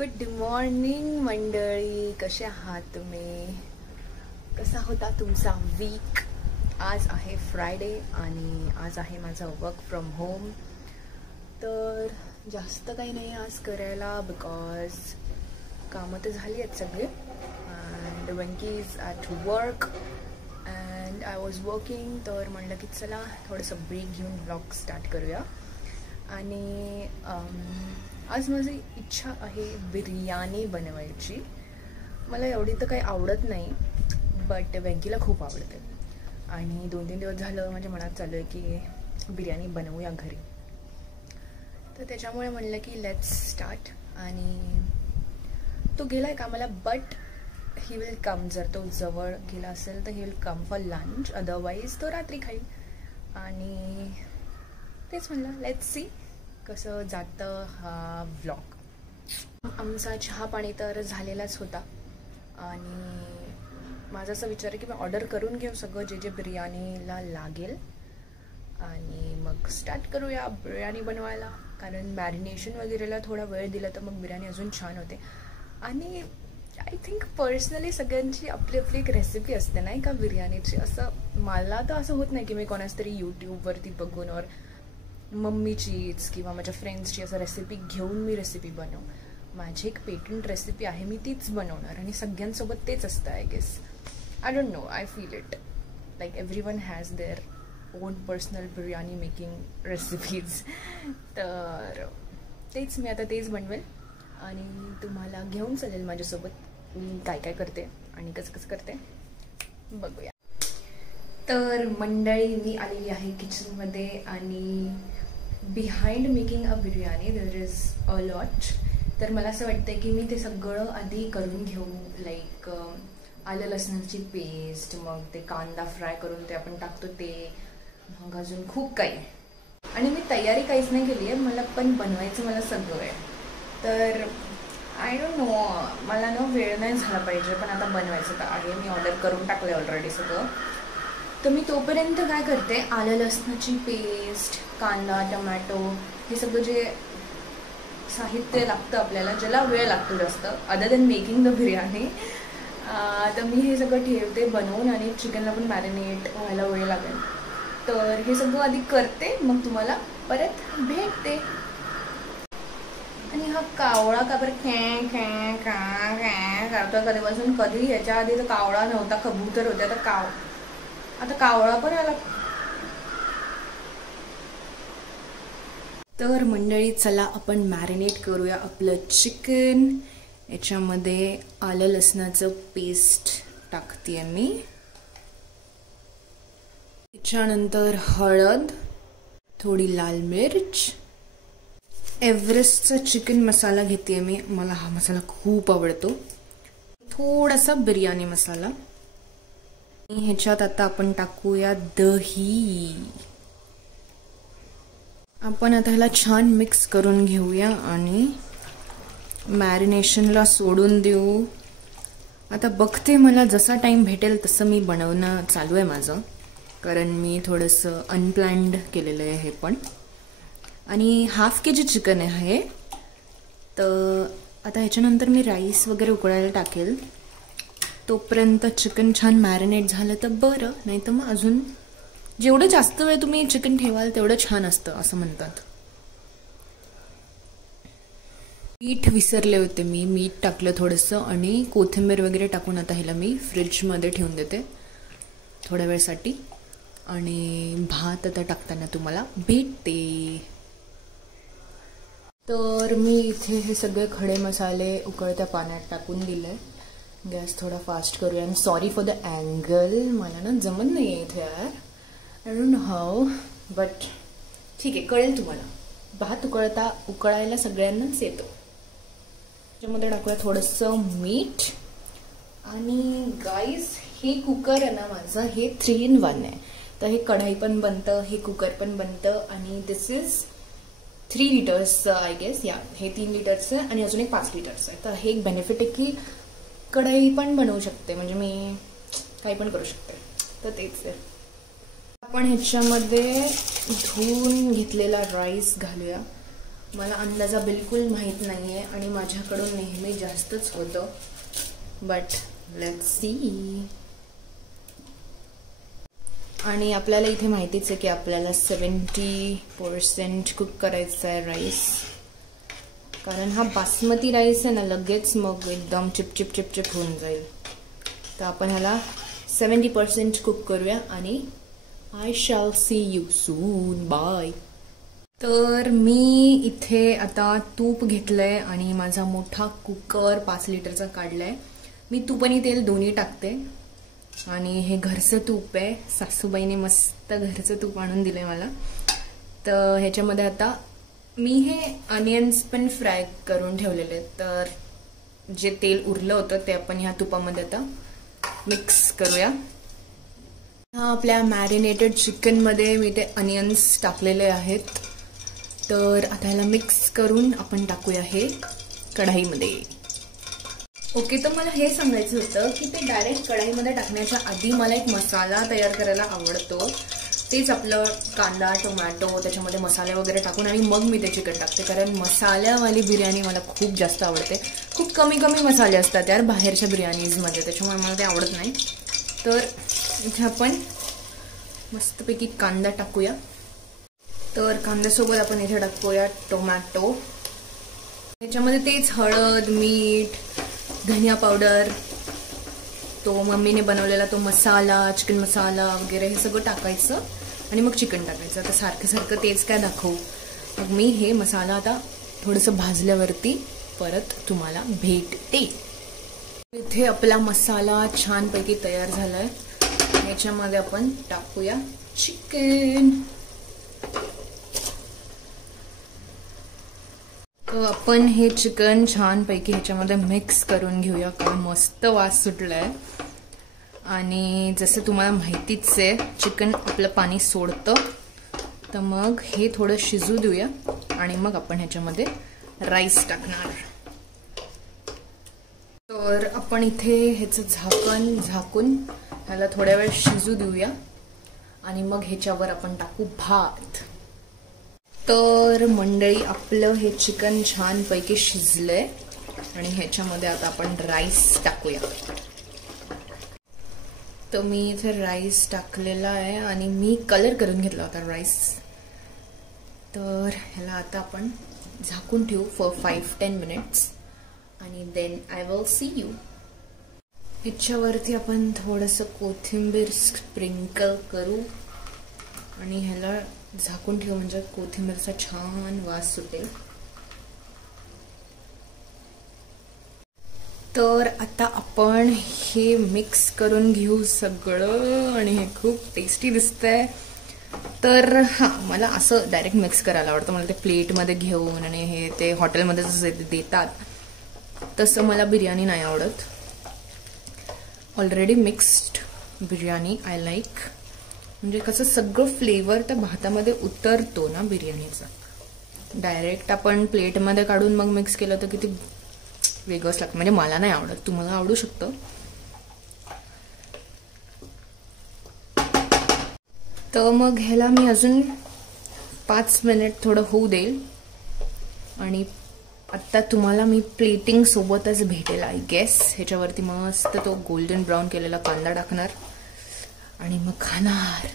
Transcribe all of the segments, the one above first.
Good morning मंडळी, कसे आहात तुम्ही? कसा होता तुमचा वीक? आज आहे फ्रायडे आणि आज आहे माझं वर्क फ्रॉम होम. तर जास्त काही नाही आज करायला, बिकॉज कामं तर झाली आहेत सगळे. And Venky is at work and I was working. तर म्हणलं की चला थोडंसं ब्रेक घेऊन व्लॉग स्टार्ट करूया. आणि आज माझी इच्छा आहे बिर्याणी बनवायची. मला एवढी तर काही आवडत नाही, बट वेंकीला खूप आवडते. आणि 2-3 दिवस झालं माझ्या मनात चालू आहे की बिर्याणी बनवूया घरी. तर त्याच्यामुळे म्हणलं की लेट्स स्टार्ट. आणि तो गेला आहे कामाला, बट ही विल कम. जर तो जवळ गेला असेल तर he will come for lunch, otherwise तो रात्री खाईल. आणि तेच म्हणलं लेट्स सी कसं जातं हा व्लॉग. आमचा चहा पाणी तर झालेलाच होता आणि माझा असा विचार आहे की मी ऑर्डर करून घेऊ सगळं जे जे बिर्याणीला लागेल आणि मग स्टार्ट करूया बिर्याणी बनवायला. कारण मॅरिनेशन वगैरेला थोडा वेळ दिला तर मग बिर्याणी अजून छान होते. आणि आय थिंक पर्सनली सगळ्यांची आपली आपली एक रेसिपी असते नाही का बिर्याणीची. असं मला तर असं होत नाही की मी कोणाच तरी यूट्यूबवरती बघून और मम्मीचीच किंवा माझ्या फ्रेंड्सची असं रेसिपी घेऊन मी रेसिपी बनव. माझी एक पेटंट रेसिपी आहे, मी तीच बनवणार आणि सगळ्यांसोबत तेच असतं. I guess, I don't know, I feel it like everyone has their own personal biryani making recipes. तर तेच मी आता तेच बनवेल आणि तुम्हाला घेऊन चालेल माझ्यासोबत मी काय काय करते आणि कसं कसं करते बघूया. तर मंडळी मी आलेली आहे किचनमध्ये आणि behind making a biryani there is a lot. तर मला असं वाटतं की मी ते सगळं आधी करून घेऊ. लाईक आलं लसणाची पेस्ट, मग ते कांदा फ्राय करून ते आपण टाकतो ते, मग अजून खूप काही. आणि मी तयारी काहीच नाही केली आहे, मला पण बनवायचं मला सगळं आहे. तर आय डोंट नो, मला ना वेळ नाही झाला पाहिजे, पण आता बनवायचं तर आहे. मी ऑर्डर करून टाकलं ऑलरेडी सगळं. तर मी तोपर्यंत काय करते, आलं लसणाची पेस्ट, कांदा, टमॅटो, हे सगळं जे साहित्य लागतं आपल्याला, ज्याला वेळ लागतो जास्त other than making the biryani, तर मी हे सगळं ठेवते बनवून. आणि चिकनला पण मॅरिनेट व्हायला वेळ लागेल. तर हे सगळं आधी करते, मग तुम्हाला परत भेटते. आणि हा कावळा का बरं खॅ खॅ खॅ खॅ करतो कधीपासून? कधी ह्याच्या आधी तर कावळा नव्हता, कबूतर होते. आता कावळा पण आला. तर मंडळी चला आपण मॅरिनेट करूया आपलं चिकन. याच्यामध्ये आलं लसणाचं पेस्ट टाकते मी. त्याच्यानंतर हळद, थोडी लाल मिर्च, एव्हरेस्टचा चिकन मसाला घेते मी. मला हा मसाला खूप आवडतो. थोडासा बिर्याणी मसाला. ह्याच्यात आता आपण टाकूया दही. आपण आता ह्याला छान मिक्स करून घेऊया आणि मॅरिनेशनला सोडून देऊ. आता बघते, मला जसा टाइम भेटेल तसं मी बनवणं चालू आहे माझं, कारण मी थोडंसं अनप्लॅन्ड केलेलं आहे हे पण. आणि ½ kg चिकन आहे. तर आता ह्याच्यानंतर मी राईस वगैरे उकळायला टाकेल. तोपर्यंत चिकन छान मॅरिनेट झालं तर बरं, नाही तर मग अजून जेवढं जास्त वेळ तुम्ही चिकन ठेवाल तेवढं छान असतं असं म्हणतात. मीठ विसरले होते मी, मीठ टाकलं थोडंसं आणि कोथिंबीर वगैरे टाकून आता ह्याला मी फ्रीजमध्ये ठेवून देते थोड्या वेळसाठी. आणि भात आता टाकताना तुम्हाला भेटते. तर मी इथे हे सगळे खडे मसाले उकळत्या पाण्यात टाकून दिले. गॅस थोडा फास्ट करूया. आणि सॉरी फॉर द अँगल, मला ना जमत नाही आहे इथे यार. I don't know how, but ठीक आहे, कळेल तुम्हाला. भात उकळायला सगळ्यांनाच येतो. त्याच्यामध्ये टाकूया थोडंसं मीठ. आणि गाईज हे कुकर आहे ना माझं, हे 3 in 1 आहे. तर हे कढाई पण बनतं, हे कुकर पण बनतं. आणि दिस इज 3 लिटर्सचं आय गेस. या हे 3 लिटरचं आहे आणि अजून एक 5 लिटरचं आहे. तर हे एक बेनिफिट आहे की कढई पण बनवू शकते, म्हणजे मी काही पण करू शकते. तर तेच आहे. आपण ह्याच्यामध्ये धुवून घेतलेला राईस घालूया. मला अंदाजा बिलकुल माहीत नाही आहे आणि माझ्याकडून नेहमी जास्तच होतं, बट लेट्स सी. आणि आपल्याला इथे माहितीच आहे की आपल्याला 70% कुक करायचं आहे राईस, कारण हा बासमती राईस आहे ना, लगेच मग एकदम चिपचिप चिपचिप होऊन जाईल. तर आपण ह्याला 70% कुक करूया आणि I shall see you soon. Bye. तर मी इथे आता तूप घेतलंय आणि माझा मोठा कुकर 5 लिटरचा काढलाय. मी तूप आणि तेल दोन्ही टाकते आणि हे घरचं तूप आहे. सासूबाईने मस्त घरचं तूप आणून दिलंय मला. तर ह्याच्यामध्ये आता मी हे अनियन्स पण फ्राय करून ठेवलेले आहेत, तर जे तेल उरलं होतं ते आपण ह्या तुपामध्ये आता मिक्स करूया. हा आपल्या मॅरिनेटेड चिकनमध्ये मी ते अनियन्स टाकलेले आहेत. तर आता ह्याला मिक्स करून आपण टाकूया हे कढाईमध्ये. ओके, तर मला हे सांगायचं होतं की ते डायरेक्ट कढाईमध्ये टाकण्याच्या आधी मला एक मसाला तयार करायला आवडतो. तेच आपलं कांदा, टोमॅटो, त्याच्यामध्ये मसाले वगैरे टाकून आणि मग मी ते चिकन टाकते, कारण मसाल्यावाली बिर्याणी मला खूप जास्त आवडते. खूप कमी कमी मसाले असतात यार बाहेरच्या बिर्याणीजमध्ये, त्याच्यामुळे मला ते आवडत नाही. तर इथे आपण मस्तपैकी कांदा टाकूया. तर कांद्यासोबत आपण इथे टाकूया टोमॅटो. त्याच्यामध्ये तेच हळद, मीठ, धनिया पावडर, तो मम्मीने बनवलेला तो मसाला, चिकन मसाला वगैरे हे सगळं टाकायचं आणि मग चिकन टाकायचं. आता सारखं सारखं तेच काय दाखवू. मग मी हे मसाला आता थोडंसं भाजल्यावरती परत तुम्हाला भेटते. इथे आपला मसाला छानपैकी तयार झालाय. ह्याच्यामध्ये आपण टाकूया चिकन. तर आपण हे चिकन छानपैकी ह्याच्यामध्ये मिक्स करून घेऊया, कारण मस्त वास सुटलाय. आणि जसं तुम्हाला माहितीच आहे चिकन आपलं पाणी सोडतं, तर मग हे थोडं शिजू देऊया आणि मग आपण ह्याच्यामध्ये राईस टाकणार. तर आपण इथे ह्याचं झाकण झाकून ह्याला थोड्या वेळ शिजू देऊया आणि मग ह्याच्यावर आपण टाकू भात. तर मंडळी, आपलं हे चिकन छानपैकी शिजलंय आणि ह्याच्यामध्ये आता आपण राईस टाकूया. तर मी इथे राईस टाकलेला आहे आणि मी कलर करून घेतला होता राईस. तर ह्याला आता आपण झाकून ठेवू फॉर 5-10 मिनिट्स आणि then I will see you. ह्याच्यावरती आपण थोडंसं कोथिंबीर स्प्रिंकल करू आणि ह्याला झाकून ठेवू, म्हणजे कोथिंबीरचा छान वास सुटेल. तर आता आपण हे मिक्स करून घेऊ सगळं आणि हे खूप टेस्टी दिसतंय. तर हां, मला असं डायरेक्ट मिक्स करायला आवडतं. मला ते प्लेटमध्ये घेऊन आणि हे ते हॉटेलमध्ये जसं देतात तसं मला बिर्याणी नाही आवडत. Already mixed biryani I like, म्हणजे कसं सगळं फ्लेवर त्या भातामध्ये उतरतो ना बिर्याणीचा. डायरेक्ट आपण प्लेटमध्ये काढून मग मिक्स केलं तर किती वेगळंच लागतं. म्हणजे मला नाही आवडत, तुम्हाला आवडू शकतं. तर मग ह्याला मी अजून 5 मिनिट थोडं होऊ देईल आणि आत्ता तुम्हाला मी प्लेटिंग सोबतच भेटेल आय गेस. ह्याच्यावरती मस्त तो गोल्डन ब्राऊन केलेला कांदा टाकणार आणि मग खाणार.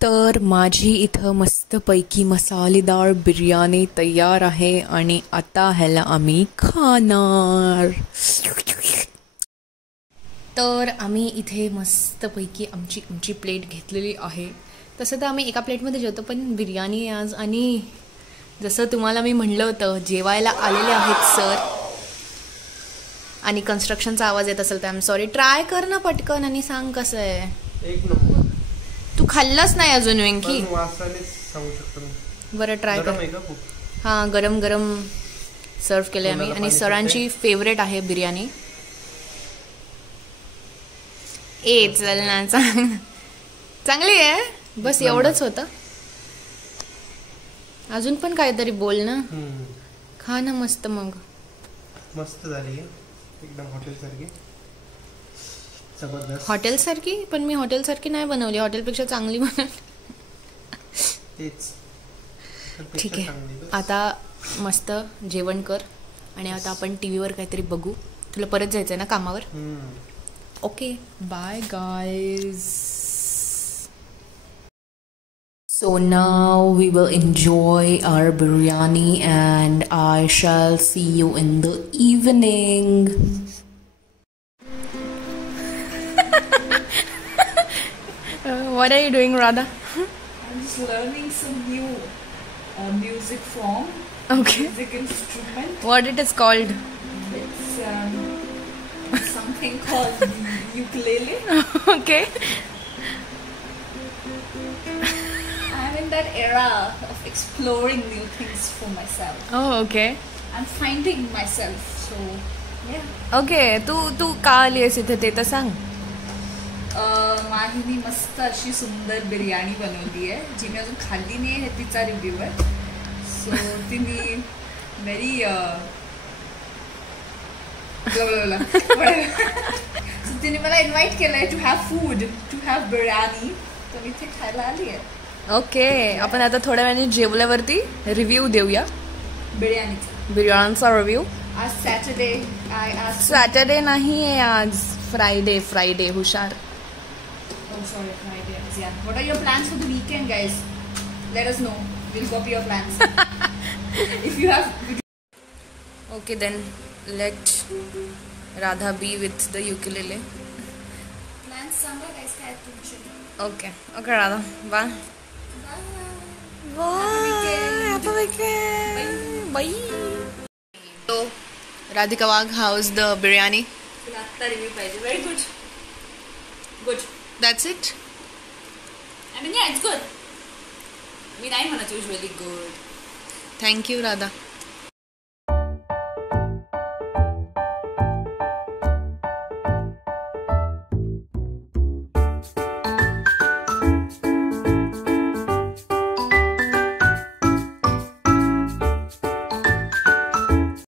तर माझी इथं मस्तपैकी मसालेदार बिर्याणी तयार आहे आणि आता ह्याला आम्ही खाणार. तर आम्ही इथे मस्तपैकी आमची प्लेट घेतलेली आहे. तसं तर आम्ही एका प्लेटमध्ये जेवतो, पण बिर्याणी आज आणि जसं तुम्हाला मी म्हणलं होतं जेवायला आलेले आहेत सर. आणि कन्स्ट्रक्शनचा आवाज येत असेल तर आय एम सॉरी. ट्राय कर ना पटकन आणि सांग कसं आहे. एक नंबर. तू खाल्लंच नाही अजून वेंकी. बरं ट्राय कर. हां, गरम गरम सर्व केले आम्ही आणि सरांची फेवरेट आहे बिर्याणी. ए चल ना, चांगली आहे. बस एवढंच होतं. अजून पण काहीतरी बोल ना. खा ना मस्त. मग मस्त झाली एकदम हॉटेल सारखी. जबरदस्त. हॉटेल सारखी? पण मी हॉटेल सारखी नाही बनवली, हॉटेलपेक्षा चांगली बनवली. तेच ठीक आहे, आता मस्त जेवण कर आणि आता आपण टी व्हीवर काहीतरी बघू. तुला परत जायचं आहे ना कामावर? Okay, bye guys. So now we will enjoy our biryani and I shall see you in the evening. What are you doing, Radha? I'm just learning some new music form, Okay. music instrument. What it is called? It's something called ukulele. Okay. I'm in that era of exploring new things for myself. Oh, okay. I'm finding myself. So, yeah. Okay. तू का आली आहेस इथे ते तर सांग. माहीने मस्त अशी सुंदर बिर्याणी बनवली आहे जी मी अजून खाल्ली नाही आहे. तिचा रिव्ह्यू आहे. सो तिने व्हेरी सो तिने मला इन्व्हाइट केलं आहे to have food, to have biryani. तर मी इथे खायला आली आहे ओके. आपण आता थोड्या वेळाने जेवल्यावरती रिव्ह्यू देऊया बिर्याणीचा. बिर्याणीचा रिव्ह्यू. आज सॅटर्डे. सॅटर्डे नाही आहे आज, फ्रायडे. हुशार. Oh, sorry, Friday. Yeah. What are your plans for the weekend, guys? Let us know. We'll copy your plans. If you have. Okay, then let Radha be with the ukulele. Plans सांगा guys काय तुमचे. Okay, Radha. Bye. Happy weekend. Bye. So, Radhika Wagh, how's the biryani? तुला आत्ता review पाहिजे. Very good. Good. That's it? I mean, yeah, it's good. मी नाही म्हणत usually good. Thank you, Radha.